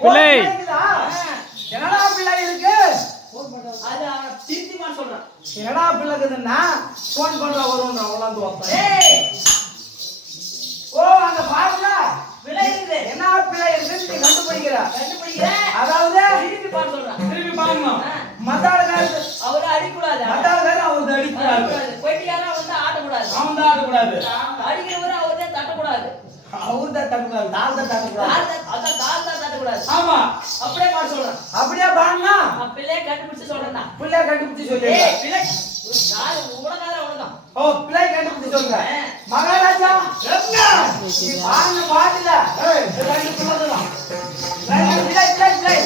பிள்ளை என்னடா பிள்ளை இருக்கு அது அவன திருத்திமா சொல்றான் என்னடா பிள்ளைக்குதுன்னா ஃபோன் பண்ற வரும்ன்ற அவ்வளவு வந்து ஓ அந்த பாருல பிள்ளை இருக்குது என்ன பிள்ளை இருக்கு நீ கண்டுபிடிக்கிற அதாவது திருப்பி பாரு சொல்றான் திருப்பி பாருங்க மத்தாளகார அவர அடிக்க கூடாது மத்தாளகார அவர அடிக்க கூடாது போயிட்டியாரா வந்து ஆட கூடாது அவன் தான் ஆட கூடாது அடிக்கிறவர அவரே தட்ட கூடாது அவர்தான் தட்டக்கூடாது தால் தான் தட்டக்கூடாது அதான் தால் தான் தட்டக்கூடாது ஆமா அப்படியே பாட சொல்றேன் அப்படியே பாடுனா பிள்ளைய கண்டுபிடிச்சு சொல்றேன்டா பிள்ளைய கண்டுபிடிச்சு சொல்லு பிள்ளை நான் உனக்கார உனதான் ஓ பிள்ளை கண்டுபிடிச்சு சொல்ற மகாராஜா என்ன நீ பாடுன பாடல ரெண்டு பிள்ளைதான் பிள்ளை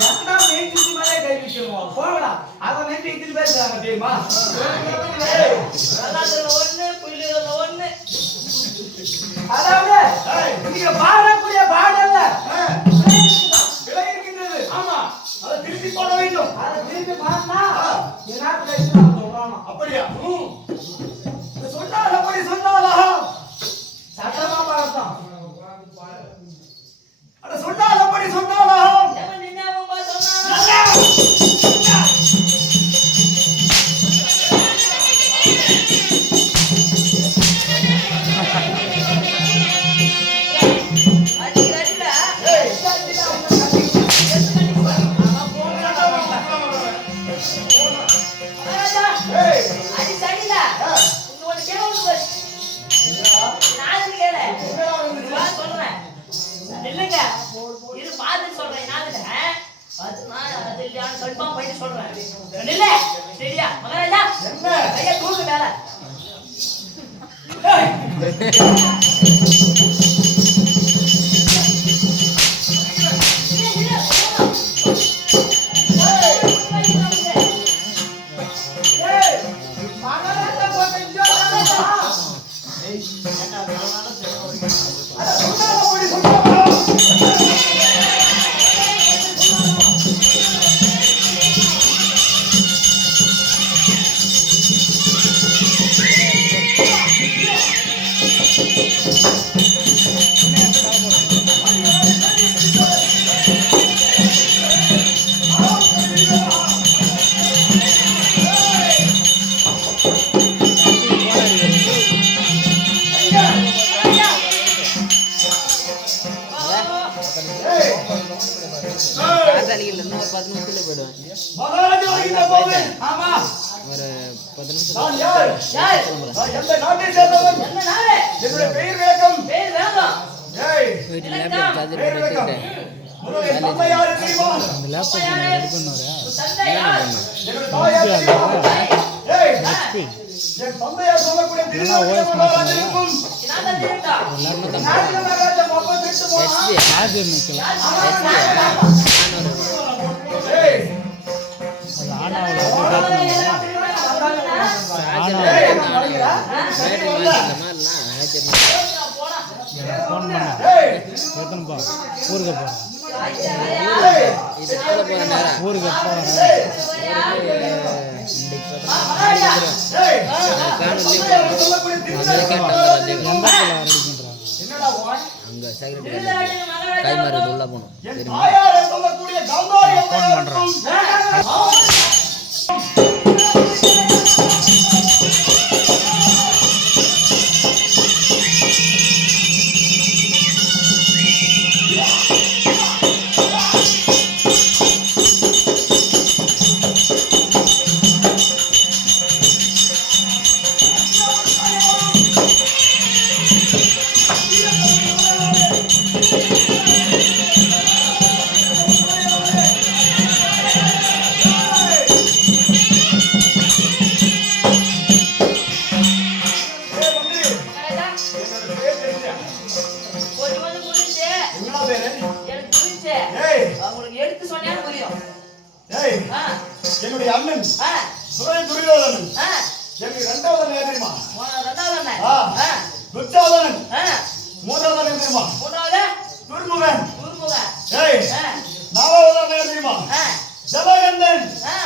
எத்தனை மேய்ச்சி மேலே கை விட்டுருவோம் போடா அவன் நம்பி இத்தனை பேர் இருக்காங்க தெரியுமா ஒண்ணு புள்ளிகள் ஒண்ணு அதாவது நீங்க பாடக்கூடிய பாடல்ல விலை இருக்கின்றது ஆமா அதை திருப்பி பாட வேண்டும் அதை திருப்பி பாடினா என்ன பேசுறாங்க சொல்றாங்க அப்படியா சொன்னால அப்படி சொன்னாலா சட்டமா பாடத்தான் அட சொன்னால அப்படி சொன்னாலா எவன் நின்னாவும் சொன்னாலா சரியா மகாராஜா கைய தூக்கு மேல கை மாறு உள்ள போகணும் தெரியுமா துரியோதனன் ஆ, எனக்கு இரண்டாவது யார் தெரியுமா? ரெண்டாவது அண்ணன். ஆ. ஆ, துச்சாதனன் ஆ, மூன்றாவது யார் தெரியுமா? மூன்றாவது துர்முகன். குருமுக. ஏய் ஆ, நாலாவது யார் தெரியுமா? ஆ, ஜலகந்தன். ஆ,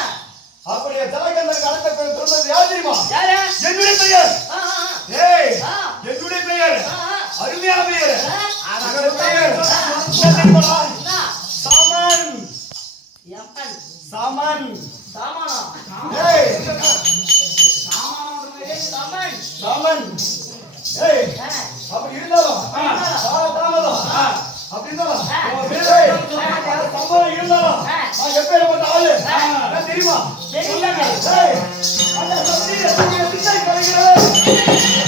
அப்படியே ஜலகந்தன் அடுத்த பேர் சொன்னது யார் தெரியுமா? யாரு? என்னுடைய பெயர். ஆ, ஆ, ஏய் ஆ, என்னுடைய பெயர் ஆ, ஆ. அருமையான பெயர். ஆ, என்னுடைய பெயர் என்ன தெரியுமா? என்ன? சாமன். எப்பன்? சாமன். சாமானம். ஏய் சாமன். சாமன். ஏய் ஆ, அப்படி இருந்தாலும் தாமதம் அப்படி இருந்தாலும் உன் பேரை சம்பளம் இருந்தாலும் நான் எப்பேற்பட்ட ஆளு நான் தெரியுமா? தெரியல. ஏய் அந்த சக்தியை திட்டை கலைகிறது.